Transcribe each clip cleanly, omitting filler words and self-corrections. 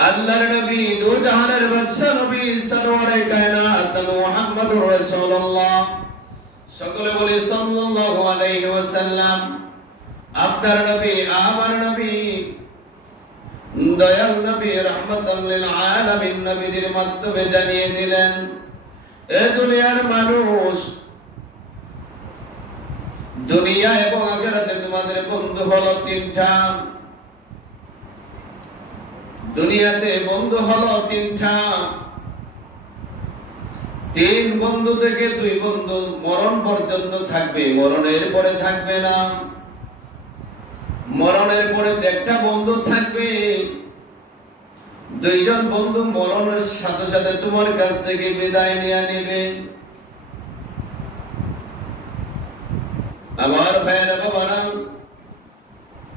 আল্লাহর নবী দু জাহানের বাদশা নবী সরওয়ারে কায়নাত মুহাম্মদুর রাসূলুল্লাহ সকলে বলি সাল্লাল্লাহু আলাইহি ওয়াসাল্লাম। আপনার নবী আমার নবী দয়াল নবী রাহমাতাল লিল আলামিন নবীর মাধ্যমে জানিয়ে দিলেন, এ দুনিয়ার মানুষ, দুনিয়া এবং আখিরাতে তোমাদের বন্ধু হলো তিনটা। দুনিয়াতে বন্ধু হলো তিনটা। তিন বন্ধু থেকে দুই বন্ধু মরণ পর্যন্ত থাকবে, মরণের পরে থাকবে না। মরণের পরে একটা বন্ধু থাকবে। দুইজন বন্ধু মরণের সাথে সাথে তোমার কাছ থেকে বিদায় নিয়ে নেবে। আমার ভাইয়েরা বাবারা,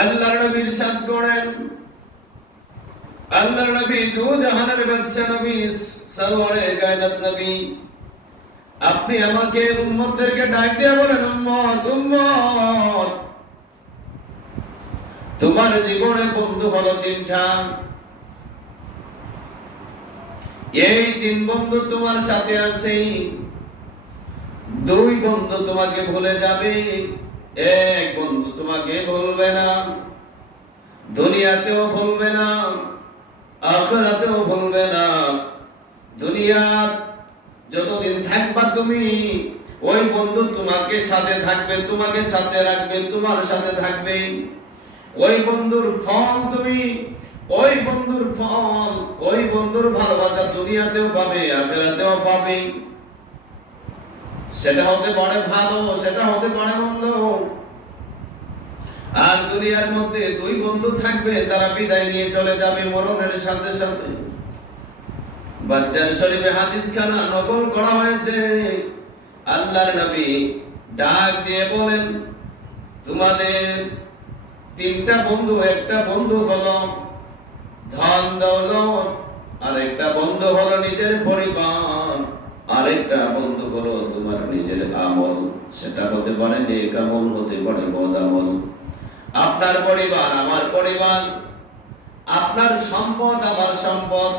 আল্লাহর নবী ইরশাদ করেন, আল্লাহর নবী দু জাহানের বাদশা নবী সরওয়ারে কায়নাত নবী, আপনি আমাকে উম্মতদেরকে ডাক দিয়ে বলেন, উম্মত উম্মত, তোমার জীবনে বন্ধু হলো তিনটা। এই তিন বন্ধু তোমার সাথে আছে। দুই বন্ধু তোমাকে ভুলে যাবে, এক বন্ধু তোমাকে ভুলবে না। দুনিয়াতেও ভুলবে না, আখিরাতেও ভুলবে না। দুনিয়া যতদিন থাকবা তুমি, ওই বন্ধু তোমাকে সাথে থাকবে, তোমাকে সাথে রাখবে, তোমার সাথে থাকবে। ওই বন্ধুর ফল তুমি, ওই বন্ধুর ফল, ওই বন্ধুর ভালোবাসা দুনিয়াতেও পাবে, আখিরাতেও পাবে। সেটা হতে পারে ভালো, সেটা হতে পারে মন্দ। আর দুনিয়ার মধ্যে দুই বন্ধু থাকবে, তারা বিদায় নিয়ে চলে যাবে মরণের সাথে সাথে। বাচ্চার শরীফে হাদিস খানা নকল করা হয়েছে। আল্লাহর নবী ডাক দিয়ে বলেন, তোমাদের তিনটা বন্ধু, একটা বন্ধু হলো ধন দৌলত, আরেকটা বন্ধু হলো নিজের পরিবার, আরেকটা বন্ধু হলো তোমার নিজের আমল। সেটা হতে পারে নেক আমল, হতে পারে বদ আমল। আপনার পরিবার আমার পরিবার, আপনার সম্পদ আমার সম্পদ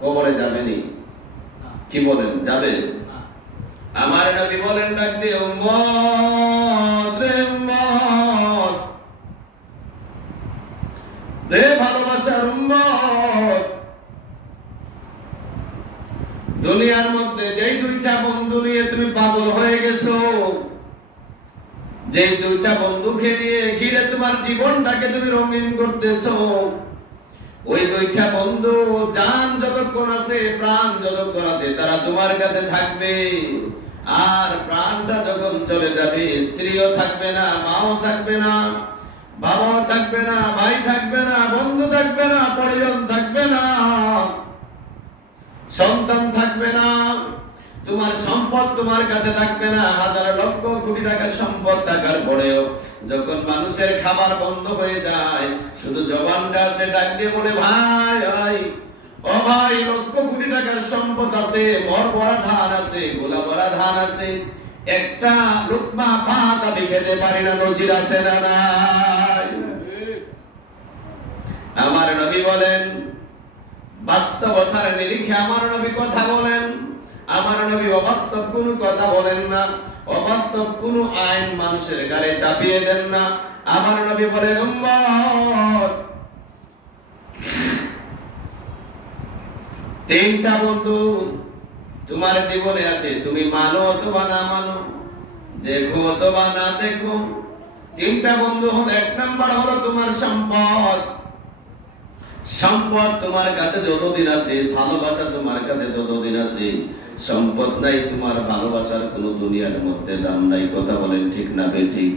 কবরে যাবেনি, কি বলেন, যাবে? আমার নবী বলেন, ডাক দিয়ে উম্মত রে, উম্মত রে, ভালোবাসার উম্মত, দুনিয়ার মধ্যে যেই দুইটা বন্ধু নিয়ে তুমি পাগল হয়ে গেছো, যেই দুইটা বন্ধুকে নিয়ে ঘিরে তোমার জীবনটাকে তুমি রঙিন করতেছো, ওই দুইটা বন্ধু জান যতক্ষণ আছে, প্রাণ যতক্ষণ আছে, তারা তোমার কাছে থাকবে। আর প্রাণটা যখন চলে যাবে, স্ত্রীও থাকবে না, মাও থাকবে না, বাবাও থাকবে না, ভাই থাকবে না, বন্ধু থাকবে না, পরিজন থাকবে না, সন্তান থাকবে না, তোমার সম্পদ তোমার কাছে থাকবে না। হাজার লক্ষ কোটি টাকা সম্পদ থাকার পরেও যখন মানুষের খাবার বন্ধ হয়ে যায়, শুধু জবানটা আছে, ডাক দিয়ে বলে, ভাই ভাই, ও ভাই, লক্ষ কোটি টাকার সম্পদ আছে, ভর ভরা ধান আছে, গোলা ভরা ধান আছে, একটা লুকমা ভাত আমি খেতে পারি না, নজির আছে না নাই? আমার নবী বলেন, বাস্তবতার নিরিখে আমার নবী কথা বলেন। আমার নবী অবাস্তব কোনো কথা বলেন না, অবাস্তব কোনো আইন মানুষের গায়ে চাপিয়ে দেন না। আমার নবী বলেন, উম্মত, তিনটা বন্ধু তোমার জীবনে আছে, তুমি মানো অথবা না মানো, দেখো অথবা না দেখো। তিনটা বন্ধু হলো, এক নাম্বার হলো তোমার সম্পদ। সম্পদ তোমার কাছে যতদিন আছে, ভালোবাসা তোমার কাছে ততদিন আছে। সম্পদ নাই, তোমার ভালোবাসার কোনো দুনিয়ার মধ্যে দাম নাই। কথা বলেন ঠিক না বেঠিক?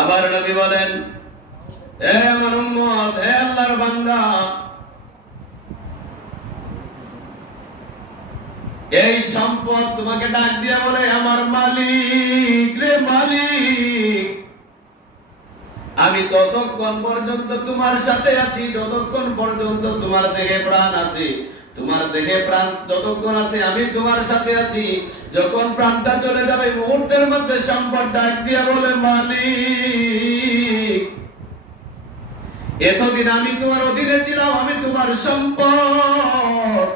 আমার নবী বলেন, হে আমার উম্মত, হে আল্লাহর বান্দা, এই সম্পদ তোমাকে ডাক দিয়া বলে, আমার মালিক রে মালিক, আমি ততক্ষণ পর্যন্ত তোমার সাথে আছি, যতক্ষণ পর্যন্ত তোমার দেহে প্রাণ আছে। তোমার দেহে প্রাণ যতক্ষণ আছে, আমি তোমার সাথে আছি। যখন প্রাণটা চলে যাবে, মুহূর্তের মধ্যে সম্পদ ডাক দিয়া বলে, মালিক, এতদিন আমি তোমার অধীনে ছিলাম, আমি তোমার সম্পদ,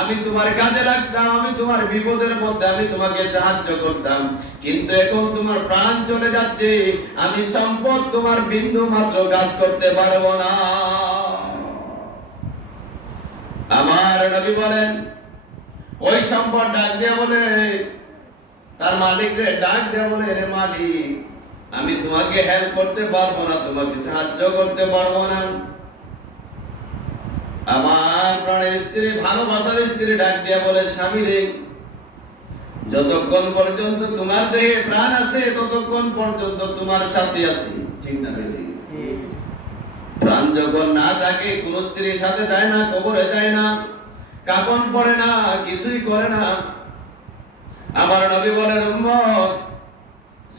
আমি তোমার কাজে লাগতাম, আমি তোমার বিপদের মধ্যে আমি তোমাকে সাহায্য করতাম, কিন্তু এখন তোমার প্রাণ চলে যাচ্ছে, আমি সম্পদ তোমার বিন্দু মাত্র কাজ করতে পারবো না। আমার নবী বলেন, ওই সম্পদ ডাক দিয়ে বলে, তার মালিকরে ডাক দিয়ে বলে, রে মালিক, আমি তোমাকে হেল্প করতে পারবো না, তোমাকে সাহায্য করতে পারবো না। আমার প্রাণের স্ত্রী, ভালোবাসার স্ত্রী ডাক দিয়া বলে, স্বামী রে, যতক্ষণ পর্যন্ত তোমার দেহে প্রাণ আছে ততক্ষণ পর্যন্ত তোমার সাথে আছি, ঠিক না বেটি? প্রাণ যখন না থাকে, কোন স্ত্রীর সাথে যায় না, কবরে যায় না, কাফন পড়ে না, কিছুই করে না। আমার নবী বলেন, উম্মত,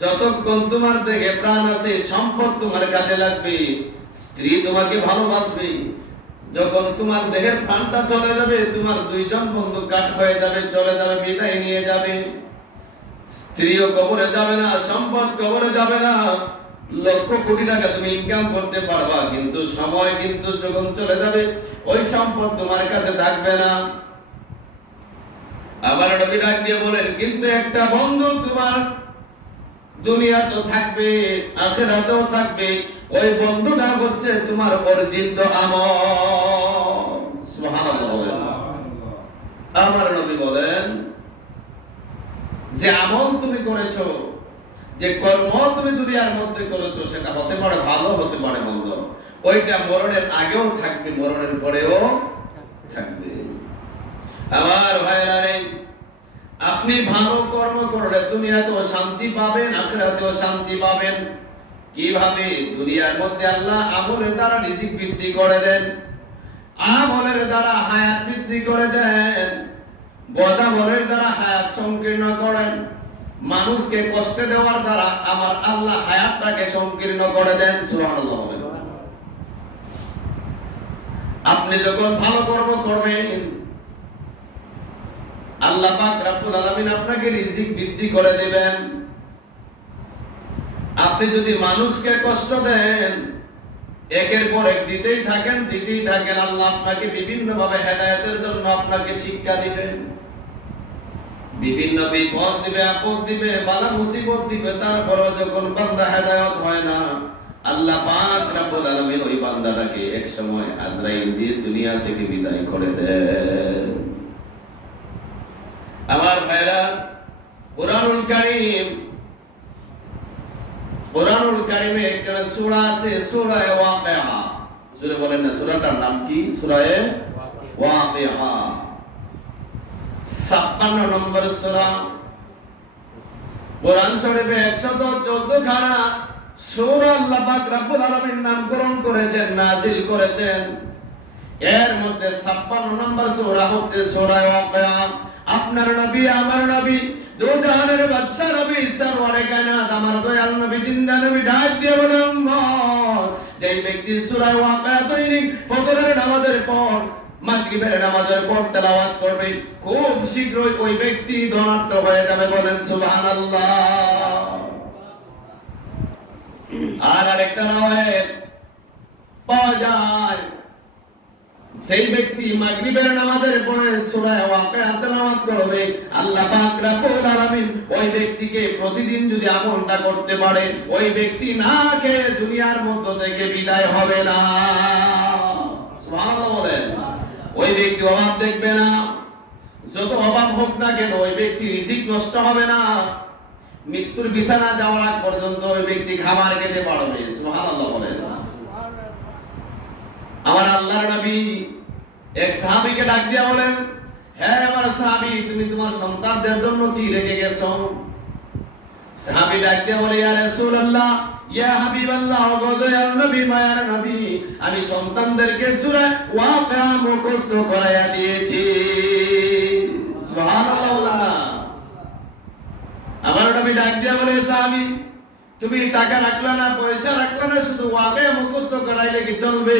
যতক্ষণ তোমার দেহে প্রাণ আছে, সম্পদ তোমার কাজে লাগবে, স্ত্রী তোমাকে ভালোবাসবে, যখন তোমার দেহের প্রাণটা চলে যাবে, তোমার দুইজন বন্ধু কাট হয়ে যাবে, চলে যাবে, বিদায় নিয়ে যাবে, স্ত্রীও কবরে যাবে না, সম্পদ কবরে যাবে না, লক্ষ কোটি টাকা তুমি ইনকাম করতে পারবা, কিন্তু সময় কিন্তু যখন চলে যাবে, ওই সম্পদ তোমার কাছে থাকবে না। আবার নবী ডাক দিয়ে বলেন, কিন্তু একটা বন্ধু তোমার দুনিয়া তো থাকবে, আখিরাতেও থাকবে, ওই বন্ধুটা হচ্ছে তোমার অর্জিত আমল। সুবহানাল্লাহ। আমার নবী বলেন, যে আমল তুমি করেছো, যে কর্ম তুমি দুনিয়ার মধ্যে করেছো, সেটা হতে পারে ভালো, হতে পারে মন্দ, ওইটা মরণের আগেও থাকবে, মরণের পরেও থাকবে। আমার ভাইরা রে, আপনি ভালো কর্ম করলে দুনিয়াতেও শান্তি পাবেন, আখিরাতেও শান্তি পাবেন। কিভাবে? দুনিয়ার মধ্যে আল্লাহ আমলের দ্বারা রিজিক বৃদ্ধি করে দেন, আমলের দ্বারা হায়াত বৃদ্ধি করে দেন, বদামলের দ্বারা হায়াত সংকীর্ণ করেন, মানুষকে কষ্ট দেওয়ার দ্বারা আমার আল্লাহ হায়াতটাকে সংকীর্ণ করে দেন। সুবহানাল্লাহ। আপনি যখন ভালো কর্ম করবেন, আল্লাহ পাক রব্বুল আলামিন আপনাকে রিজিক বৃদ্ধি করে দিবেন। আপনি যদি মানুষকে কষ্ট দেন, একের পর এক দিতেই থাকেন, আল্লাহ আপনাকে বিভিন্ন ভাবে হেদায়েতের জন্য আপনাকে শিক্ষা দিবেন, বিভিন্ন বিপদ দিবে, আপদ দিবে, বালা মুসিবত দিবে, তারপরে যখন বান্দা হেদায়েত হয় না, আল্লাহ পাক রব্বুল আলামিন ওই বান্দাটাকে এক সময় আজরাইল দিয়ে দুনিয়া থেকে বিদায় করে দেন। আমার ভাইরা, কুরআনুল কারীমে একটা সূরা আছে, সূরা ওয়াকিয়া। সূরা বলেন না, সূরাটার নাম কি? সূরা ওয়াকিয়া, 56 নম্বর সূরা। কুরআন শরীফে 114 খানা সূরা আল্লাহ পাক রব্বুল আলামিন নামকরণ করেছেন, নাযিল করেছেন। এর মধ্যে 56 নম্বর সূরা হচ্ছে সূরা ওয়াকিয়া। আপনার নবী, আমার নবী, দু জাহানের বাদশা নবী, সরওয়ারে কায়নাত, আমার দয়াল নবী, জিন্দা নবী ডাক দিয়ে বলেন, যেই ব্যক্তি সূরা ওয়াকিয়া দৈনিক ফজরের নামাজের পর, মাগরিবের নামাজের পর তেলাওয়াত করবে, খুব শীঘ্রই ওই ব্যক্তি ধনাঢ্য হয়ে যাবে। বলেন সুবহানাল্লাহ। আর আরেকটা রাওয়ায়াত পাওয়া যায়, সেই ব্যক্তি মাগরিবের নামাজের পরে সূরা ওয়াকিয়া তেলাওয়াত করবে, আল্লাহ পাক রব্বুল আলামিন ওই ব্যক্তিকে প্রতিদিন যদি আমলটা করতে পারে, ওই ব্যক্তি না খেয়ে দুনিয়ার মধ্য থেকে বিদায় হবে না। সুবহানাল্লাহ বলেন। ওই ব্যক্তি অভাব দেখবে না, যত অভাব হোক না কেন, ওই ব্যক্তি রিজিক নষ্ট হবে না, মৃত্যুর বিছানা যাওয়ার আগ পর্যন্ত ওই ব্যক্তি খাবার খেতে পারবে। সুবহানাল্লাহ বলেন। আমার আল্লাহর নবী এক সাহাবীকে ডাক দিয়া বলেন, হে আমার সাহাবী, তুমি তোমার সন্তানদের জন্য কি রেখে গেছো? সাহাবী ডাক দিয়া বলে, ইয়া রাসূলুল্লাহ, ইয়া হাবিবাল্লাহ, ও দয়াল নবী, মায়ার নবী, আমি সন্তানদেরকে সূরা ওয়াকিয়া মুখস্থ করায়া দিয়েছি। সুবহানাল্লাহ। আমার নবী ডাক দিয়া বলে, সাহাবী, তুমি টাকা রাখলা না, পয়সা রাখলা না, শুধু ওয়াকিয়া মুখস্থ করাইলে কি চলবে?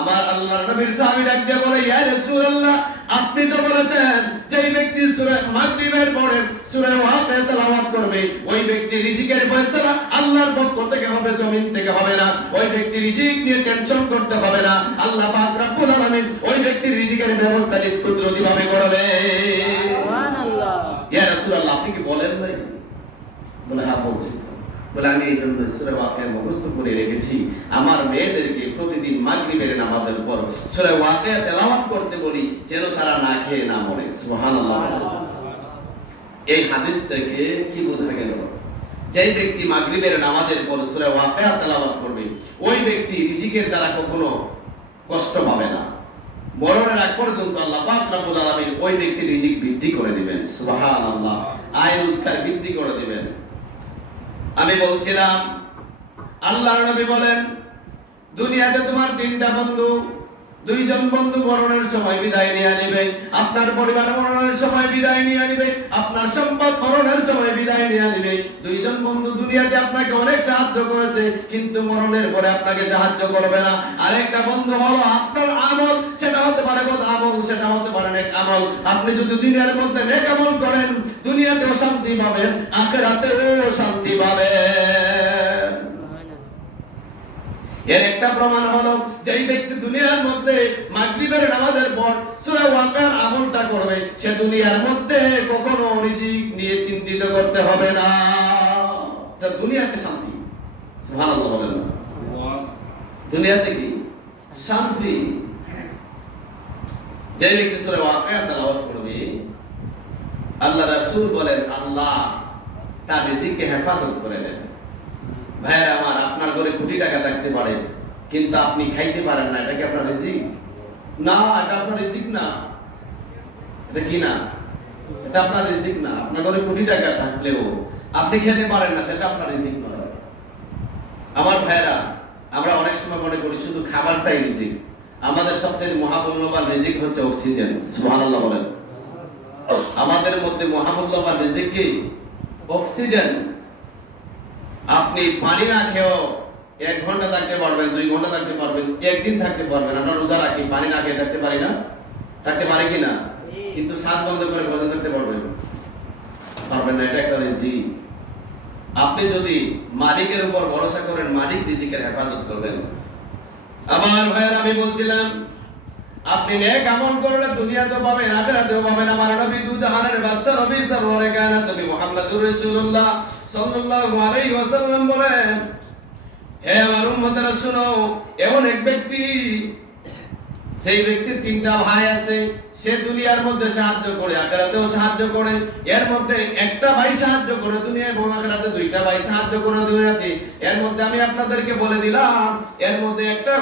আমার আল্লাহর নবীর সাহাবী ডাক দিয়ে বলে, ইয়া রাসূলুল্লাহ, আপনি তো বলেছেন যেই ব্যক্তি সূরা মাগরিবের পরে সূরা ওয়াকিয়া তেলাওয়াত করবে ওই ব্যক্তি রিজিকের ফয়সালা আল্লাহর পক্ষ থেকে হবে, জমিন থেকে হবে না। ওই ব্যক্তি রিজিক নিয়ে টেনশন করতে হবে না, আল্লাহ পাক রব্বুল আলামিন ওই ব্যক্তির রিজিকের ব্যবস্থা নিজ কুদরতিভাবে করবে। সুবহানাল্লাহ। ইয়া রাসূলুল্লাহ, আপনি কি বলেন নাই? বলে হ্যাঁ বলছি। বলে আমি এই জন্য সূরা ওয়াকিয়া মুখস্থ করে রেখেছি, আমার মেয়েদেরকে প্রতিদিন মাগরিবের নামাজের পর সূরা ওয়াকিয়া তেলাওয়াত করতে বলি যেন তারা না খেয়ে না মরে। সুবহানাল্লাহ। এই হাদিস থেকে কি বোঝা গেল? যে ব্যক্তি মাগরিবের নামাজের পর সূরা ওয়াকিয়া তেলাওয়াত করবে ওই ব্যক্তি রিজিকের দ্বারা কখনো কষ্ট পাবে না, মরণের আগ পর্যন্ত আল্লাহ পাক রব্বুল আলামিন ওই ব্যক্তির রিজিক বৃদ্ধি করে দিবেন। সুবহানাল্লাহ। আয় রোজগার বৃদ্ধি করে দিবেন। আমি বলছিলাম আল্লাহর নবী বলেন দুনিয়াতে তোমার তিনটা বন্ধু, দুইজন বন্ধু মরণের সময় বিদায় নিয়ে নেবে, আপনার পরিবার মরণের সময় বিদায় নিয়ে নেবে, আপনার সম্পদ মরণের সময় বিদায় নিয়ে নেবে। দুইজন বন্ধু দুনিয়াতে আপনাকে অনেক সাহায্য করেছে কিন্তু মরণের পরে আপনাকে সাহায্য করবে না। আরেকটা বন্ধু হলো আপনার আমল, সেটা হতে পারে বদ আমল, সেটা হতে পারে নেক আমল। আপনি যদি দুনিয়ার মধ্যে নেক আমল করেন দুনিয়াতেও শান্তি পাবেন, আখিরাতেও শান্তি পাবেন। এর একটা প্রমাণ হলো যেই ব্যক্তি দুনিয়ার মধ্যে মাগরিবের নামাজের পর সূরা ওয়াকিয়ার আমলটা করবে সে দুনিয়ার মধ্যে কখনো রিজিক নিয়ে চিন্তিত করতে হবে না। এটা দুনিয়াতে শান্তি। সুবহানাল্লাহ বলেন না? দুনিয়াতে কি শান্তি? যে ব্যক্তি সূরা ওয়াকিয়া তেলাওয়াত করবে আল্লাহ রাসূল বলেন আল্লাহ তার রিজিককে হেফাজত করে নেন। ভাইরা আমার, আপনার ঘরে কোটি টাকা থাকতে পারে কিন্তু আপনি খাইতে পারেন না, এটা কি আপনার রিজিক? না, এটা আপনার রিজিক না। এটা কি না? এটা আপনার রিজিক না। আপনার ঘরে কোটি টাকা থাকলেও আপনি খেতে পারেন না, সেটা আপনার রিজিক নয়। আমার ভাইরা, আমরা অনেক সময় মনে করি শুধু খাবারটাই রিজিক। আমাদের সবচেয়ে মহামূল্যবান রিজিক হচ্ছে অক্সিজেন। সুবহানাল্লাহ বলেন। আমাদের মধ্যে মহামূল্যবান রিজিক কি? অক্সিজেন। আপনি পানি না খেয়েও 1 ঘন্টা থাকতে পারবেন, 2 ঘন্টা থাকতে পারবেন, একদিন থাকতে পারবেন। আমরা রোজা রাখি, পানি না খেয়ে থাকতে পারি না? থাকতে পারি কি না? কিন্তু শ্বাস বন্ধ করে রোজা থাকতে পারবেন? পারবেন না। এটা একটা রিজিক। আপনি যদি মালিকের উপর ভরসা করেন মালিক রিজিকের হেফাজত করবেন। আমার ভাইয়েরা, আমি বলছিলাম আপনি নেক আমল করলে দুনিয়াতেও পাবেন আখিরাতেও পাবেন। আমার নবী দু জাহানের বাদশা নবী সরওয়ারে কায়নাত নবী মুহাম্মদুর রাসূলুল্লাহ সাল্লাল্লাহু আলাইহি ওয়াসাল্লাম বলেন, হে আমার উম্মতেরা শুনো, এমন এক ব্যক্তি, সেই ব্যক্তির 3টা ভাই আছে, সে দুনিয়ার মধ্যে সাহায্য করে আখিরাতেও সাহায্য করে। এর মধ্যে একটা ভাই সাহায্য করে দুনিয়া এবং আখিরাতে, 2টা ভাই সাহায্য করে দুনিয়াতে। এর মধ্যে আমি আপনাদেরকে বলে দিলাম, এর মধ্যে একটা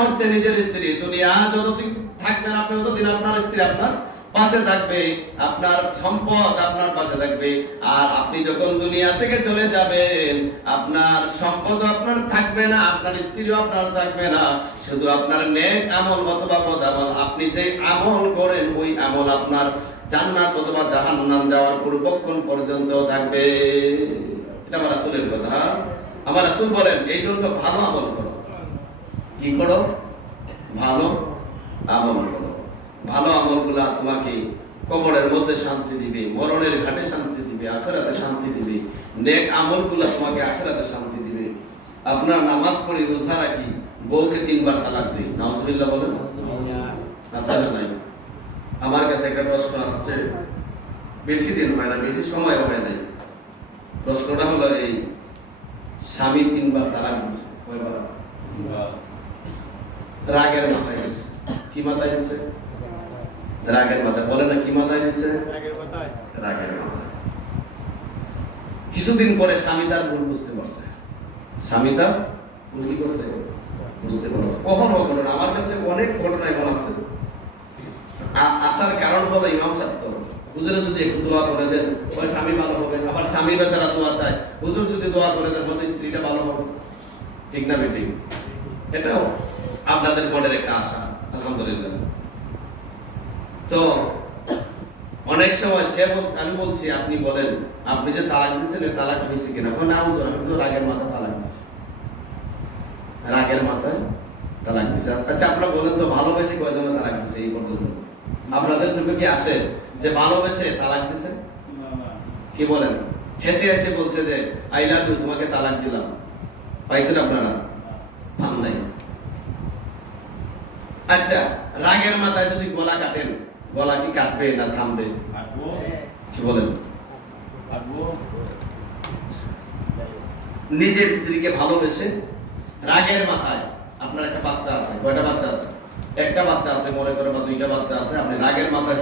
হচ্ছে নিজের স্ত্রী। দুনিয়া যতদিন থাকবেন আপনি ততদিন আপনার স্ত্রী আপনার পাশে থাকবে, আপনার সম্পদ আপনার পাশে থাকবে। আর আপনি যখন দুনিয়া থেকে চলে যাবেন আপনার সম্পদ আপনার থাকবে না, আপনার স্ত্রীও আপনার থাকবে না, শুধু আপনার নেক আমল অথবা বদ আমল, আপনি যে আমল করেন ওই আমল আপনার জান্নাত অথবা জাহান্নাম যাওয়ার পূর্বক্ষণ পর্যন্ত থাকবে। এটা আমার রাসূলের কথা। আমার রাসূল বলেন এই জন্য ভালো আমল করো। কি করো? ভালো আমল করো। ভালো আমলগুলা তোমাকে কবরের মধ্যে শান্তি দিবে, মরণের ঘাটে শান্তি দিবে, আখিরাতে শান্তি দিবে। নেক আমলগুলা তোমাকে আখিরাতে শান্তি দিবে। আপনার নামাজ পড়ি, রোজা রাখি, বউকে 3 বার তালাক দেই, নাউজুবিল্লাহ বলেন? আসলে নাই। আমার কাছে একটা প্রশ্ন আসছে, বেশি দিন হয় না, বেশি সময় হয় নাই। প্রশ্নটা হলো এই, স্বামী 3 বার তালাক দিছে, কয়বার? রাগের মাথায় গেছে। কি মাথায় দিছে? রাগের মাথায়। বলে না কি মাথায় দিছে? রাগের মাথায়। কিছুদিন পরে স্বামী তার ভুল বুঝতে পারছে। স্বামী তার ভুল কি করছে? বুঝতে পারছে। কখন ঘটনা? আমার কাছে অনেক ঘটনা এখন আছে। আসার কারণ হলো ইমাম সাহেব তো হুজুরে যদি একটু দোয়া করে দেন ওই স্বামী ভালো হবে, আবার স্বামী বেচারা দোয়া চায়, হুজুর যদি দোয়া করে দেন হয়তো স্ত্রীটা ভালো হবে। ঠিক না বেঠিক? এটাও আপনাদের মনের একটা আশা, আলহামদুলিল্লাহ। তো অনেক সময় আমি বলছি আপনি বলেন আপনি যে তালাক দিচ্ছেন তালাক হয়েছে কিনা? না হুজুর, আমি তো রাগের মাথা তালাক দিচ্ছি। রাগের মাথায় তালাক দিচ্ছে। আচ্ছা আপনারা বলেন তো ভালোবেসে কয়জনে তালাক দিচ্ছে এই পর্যন্ত? আপনাদের চোখে কি আসে যে ভালোবেসে তালাক দিছে? কি বলেন? হেসে হেসে বলছে যে আই লাভ ইউ, তোমাকে তালাক দিলাম। পাইছেন আপনারা? পান নাই। আচ্ছা, রাগের মাথায় যদি গলা কাটেন, গলা কি কাটবে না থামবে? কি বলেন? নিজের স্ত্রীকে ভালোবেসে রাগের মাথায়, আপনার একটা বাচ্চা আছে, কয়টা বাচ্চা আছে? একটা বাচ্চা আছে মনে করে, বা দুইটা বাচ্চা আছে, আপনি রাগের মাথায়